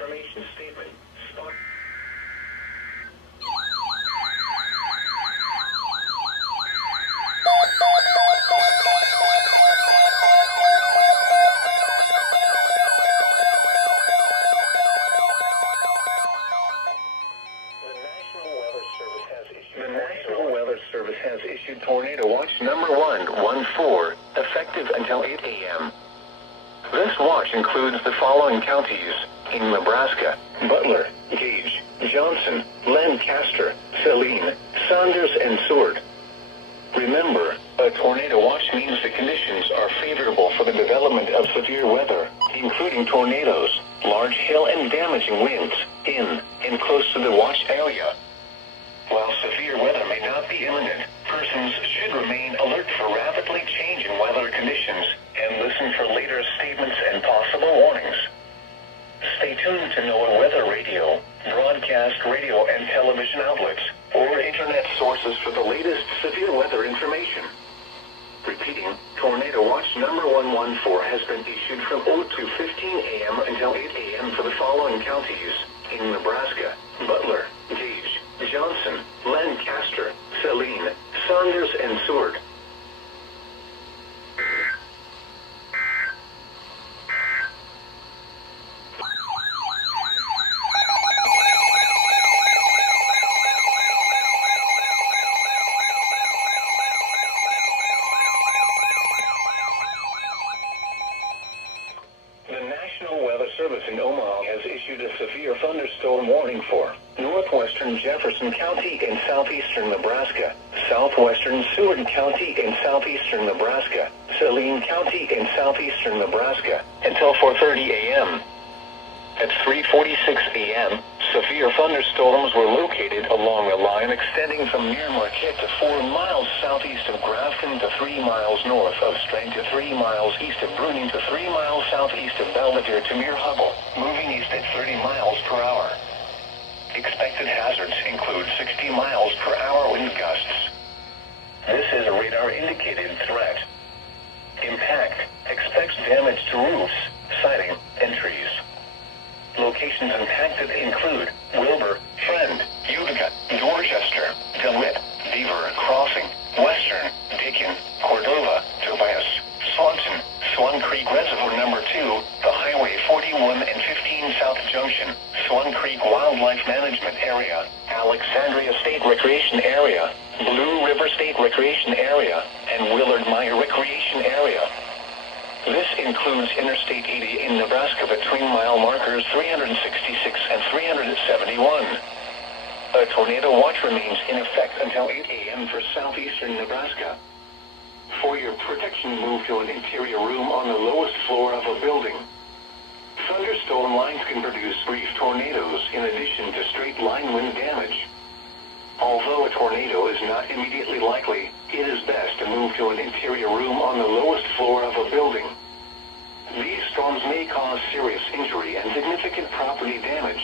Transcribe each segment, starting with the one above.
information statement. Spot. The National Weather Service has issued Tornado Watch number 114, effective until 8 a.m. This watch includes the following counties in Nebraska: Butler, Gage, Johnson, Lancaster, Saline, Saunders, and Seward. Remember, a tornado watch means the conditions are favorable for the development of severe weather, including tornadoes, large hail, and damaging winds in and close to the watch area. While severe weather may not be imminent, persons should remain alert for rapidly changing weather conditions and listen for later statements and possible warnings. Stay tuned to NOAA weather radio, broadcast radio and television outlets, or internet sources for the latest severe weather information. Repeating, Tornado Watch number 114 has been issued from 02:15 a.m. until 8 a.m. for the following counties in Nebraska: Butler, Gage, Johnson, Lancaster, Saline, Saunders, and Seward. Service in Omaha has issued a severe thunderstorm warning for northwestern Jefferson County in southeastern Nebraska, southwestern Seward County in southeastern Nebraska, Saline County in southeastern Nebraska, until 4:30 a.m. At 3:46 a.m., severe thunderstorms were located along a line extending from near Marquette to 4 miles southeast of Grafton to 3 miles north of Strang to 3 miles east of Bruning to 3 miles southeast of Belvedere to near Hubble, moving east at 30 miles per hour. Expected hazards include 60 miles per hour wind gusts. This is a radar-indicated threat. Impact expects damage to roofs, siding, and trees. Locations impacted include Wilbur, Friend, Utica, Dorchester, DeWitt, Beaver Crossing, Western, Deakin, Cordova, Tobias, Swanson, Swan Creek Reservoir number 2, the Highway 41 and 15 South Junction, Swan Creek Wildlife Management Area, Alexandria State Recreation Area, Blue River State Recreation Area, and Willard Meyer Recreation Area. This includes Interstate 80 in Nebraska between mile markers 366 and 371. A tornado watch remains in effect until 8 a.m. for southeastern Nebraska. For your protection, move to an interior room on the lowest floor of a building. Thunderstorm lines can produce brief tornadoes in addition to straight line wind damage. Although a tornado is not immediately likely, it is best to move to an interior room on the lowest floor of a building. These storms may cause serious injury and significant property damage.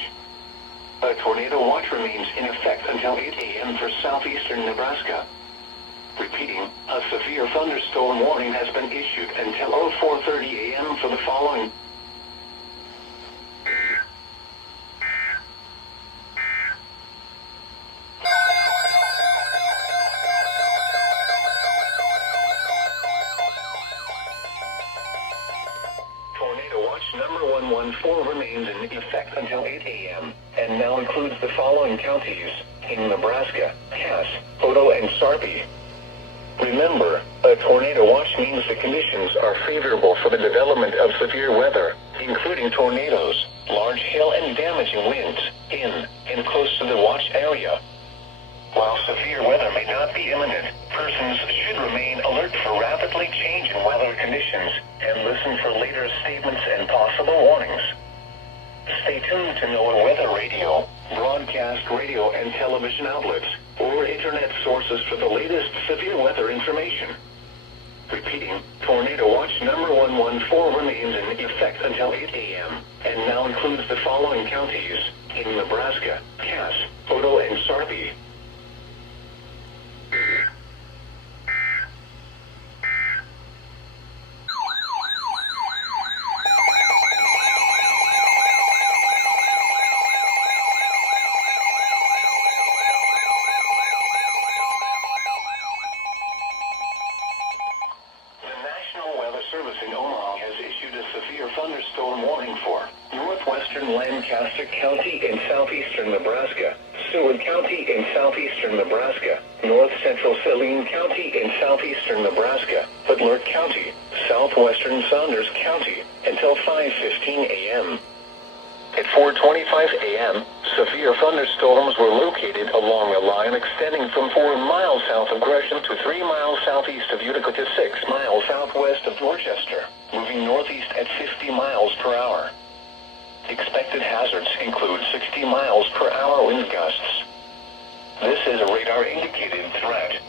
A tornado watch remains in effect until 8 a.m. for southeastern Nebraska. Repeating, a severe thunderstorm warning has been issued until 4:30 a.m. for the following. Tornado Watch number 114 remains in effect until 8 a.m. and now includes the following counties in Nebraska: Cass, Oto, and Sarpy. Remember, a tornado watch means the conditions are favorable for the development of severe weather, including tornadoes, large hail, and damaging winds in and close to the watch area. While severe weather may not be imminent, persons should remain alert for rapidly changing weather conditions and listen for later statements and possible warnings. Stay tuned to NOAA weather radio, broadcast radio and television outlets, or internet sources for the latest severe weather information. Repeating, Tornado Watch number 114 remains in effect until 8 a.m. and now includes the following counties in Nebraska: Cass, Oto, and Sarpy. Service in Omaha has issued a severe thunderstorm warning for northwestern Lancaster County in southeastern Nebraska, Seward County in southeastern Nebraska, north central Saline County in southeastern Nebraska, Butler County, southwestern Saunders County, until 5:15 a.m. At 4:25 a.m., severe thunderstorms were located along a line extending from 4 miles south of Gresham to 3 miles southeast of Utica to 6 miles southwest of Dorchester, moving northeast at 50 miles per hour. Expected hazards include 60 miles per hour wind gusts. This is a radar-indicated threat.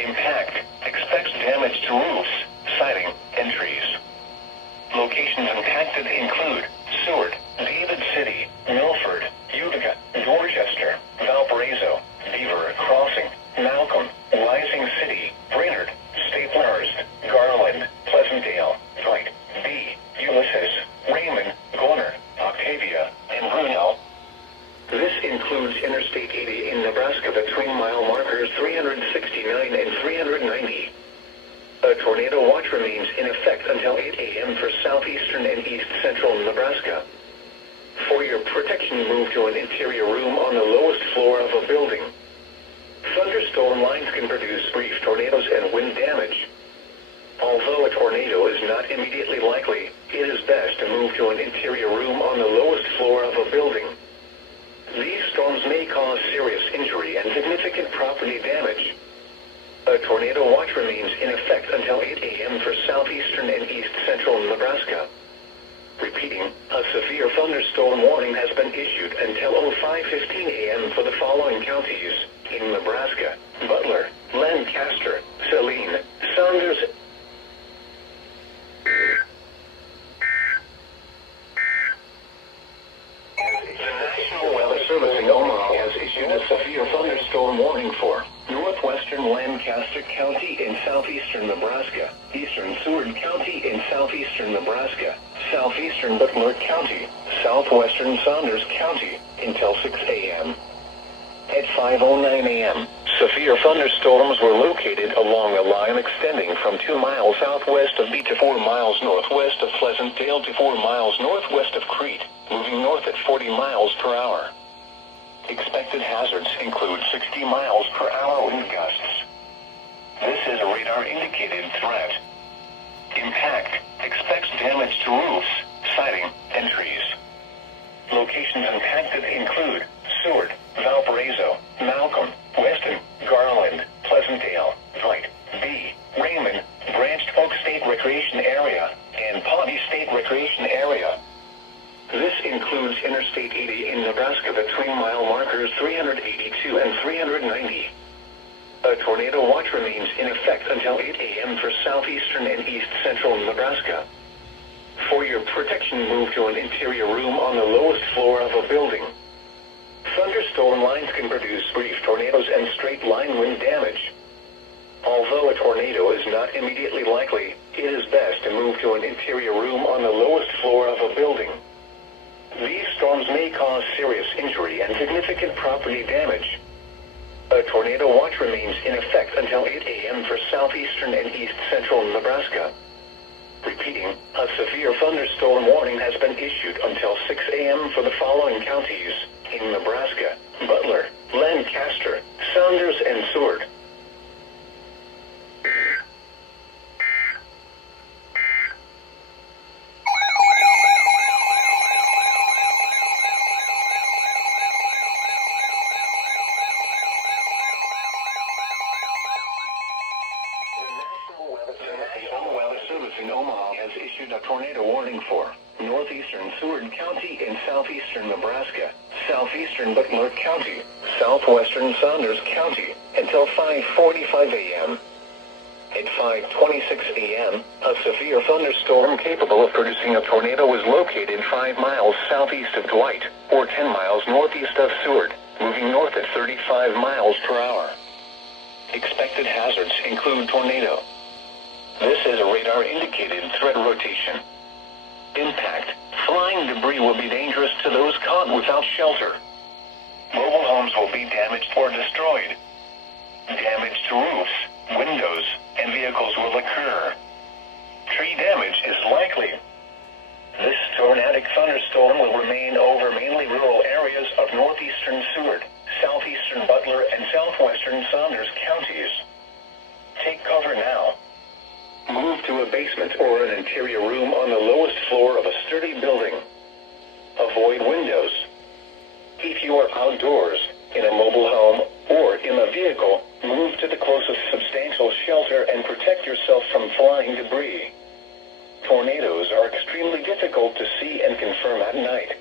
Impact expects damage to roofs, siding, and trees. Locations impacted include Seward, David City, Milford, Utica, Dorchester, Valparaiso, Beaver Crossing, Malcolm, Rising City, Brainerd, Staplehurst, Garland, Pleasantdale, Dwight, B, Ulysses, Raymond, Gorner, Octavia, and Brunel. This includes Interstate 80 in Nebraska between mile markers 369 and 390. A tornado watch remains in effect until 8 a.m. for southeastern and east central Nebraska. For your protection, move to an interior room on the lowest floor of a building. Thunderstorm lines can produce brief tornadoes and wind damage. Although a tornado is not immediately likely, it is best to move to an interior room on the lowest floor of a building. These storms may cause serious injury and significant property damage. A tornado watch remains in effect until 8 a.m. for southeastern and east central Nebraska. Repeating, a severe thunderstorm warning has been issued until 5:15 a.m. for the following counties in Nebraska: Butler, Lancaster, Saline, Saunders. The National Weather Service in Omaha has issued a severe thunderstorm warning for northwestern Lancaster County in southeastern Nebraska, eastern Seward County in southeastern Nebraska, southeastern Butler County, southwestern Saunders County, until 6 a.m. At 5:09 a.m., severe thunderstorms were located along a line extending from 2 miles southwest of B to 4 miles northwest of Pleasantdale to 4 miles northwest of Crete, moving north at 40 miles per hour. Expected hazards include 60 miles per hour wind gusts. This is a radar-indicated threat. Impact expects damage to roofs, siding, and trees. Locations impacted include Seward, Valparaiso, Malcolm, Weston, Garland, Pleasantdale, Dwight, B, Raymond, Branched Oak State Recreation Area, and Pawnee State Recreation Area. This includes Interstate 80 in Nebraska between mile markers 382 and 390. A tornado watch remains in effect until 8 a.m. for southeastern and east central Nebraska. For your protection, move to an interior room on the lowest floor of a building. Thunderstorm lines can produce brief tornadoes and straight-line wind damage. Although a tornado is not immediately likely, it is best to move to an interior room on the lowest floor of a building. These storms may cause serious injury and significant property damage. A tornado watch remains in effect until 8 a.m. for southeastern and east central Nebraska. Repeating, a severe thunderstorm warning has been issued until 6 a.m. for the following counties in Nebraska: Butler, Lancaster, Saunders, and Seward. In Omaha has issued a tornado warning for northeastern Seward County in southeastern Nebraska, southeastern Butler County, southwestern Saunders County, until 5:45 a.m. At 5:26 a.m., a severe thunderstorm capable of producing a tornado was located 5 miles southeast of Dwight, or 10 miles northeast of Seward, moving north at 35 miles per hour. Expected hazards include tornado. This is a radar-indicated threat rotation. Impact. Flying debris will be dangerous to those caught without shelter. Mobile homes will be damaged or destroyed. Damage to roofs, windows, and vehicles will occur. Tree damage is likely. This tornadic thunderstorm will remain over mainly rural areas of northeastern Seward, southeastern Butler, and southwestern Saunders counties. Take cover now. Move to a basement or an interior room on the lowest floor of a sturdy building. Avoid windows. If you are outdoors, in a mobile home, or in a vehicle, move to the closest substantial shelter and protect yourself from flying debris. Tornadoes are extremely difficult to see and confirm at night.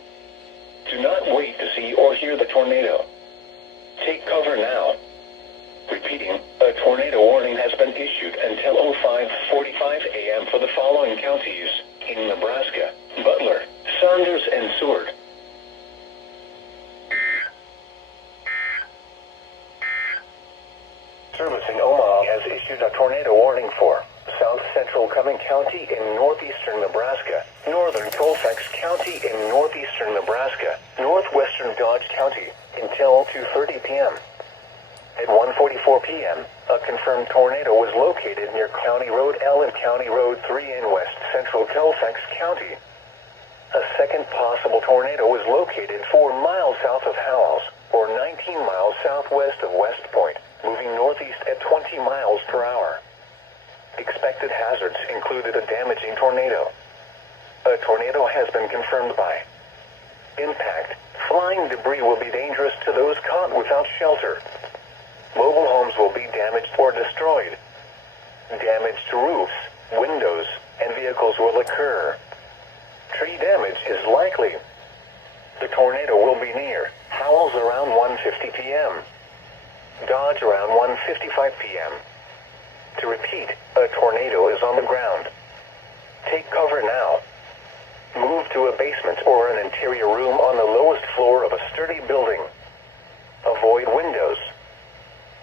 Do not wait to see or hear the tornado. Take cover now. Repeating, a tornado warning has been issued until 05:45 a.m. for the following counties in Nebraska: Butler, Saunders, and Seward. Servicing Omaha has issued a tornado warning for South Central Cumming County in northeastern Nebraska, northern Colfax County in northeastern Nebraska, northwestern Dodge County until 2:30 p.m. At 1:44 p.m., a confirmed tornado was located near County Road L and County Road 3 in west central Colfax County. A second possible tornado was located 4 miles south of Howells, or 19 miles southwest of West Point, moving northeast at 20 miles per hour. Expected hazards included a damaging tornado. A tornado has been confirmed by impact. Flying debris will be dangerous to those caught without shelter. Mobile homes will be damaged or destroyed. Damage to roofs, windows, and vehicles will occur. Tree damage is likely. The tornado will be near Howells around 1:50 p.m. Dodge around 1:55 p.m. To repeat, a tornado is on the ground. Take cover now. Move to a basement or an interior room on the lowest floor of a sturdy building. Avoid windows.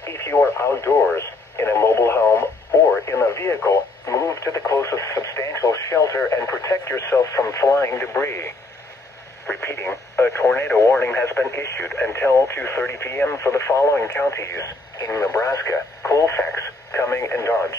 If you are outdoors, in a mobile home, or in a vehicle, move to the closest substantial shelter and protect yourself from flying debris. Repeating, a tornado warning has been issued until 2:30 p.m. for the following counties in Nebraska: Colfax, Cumming, and Dodge.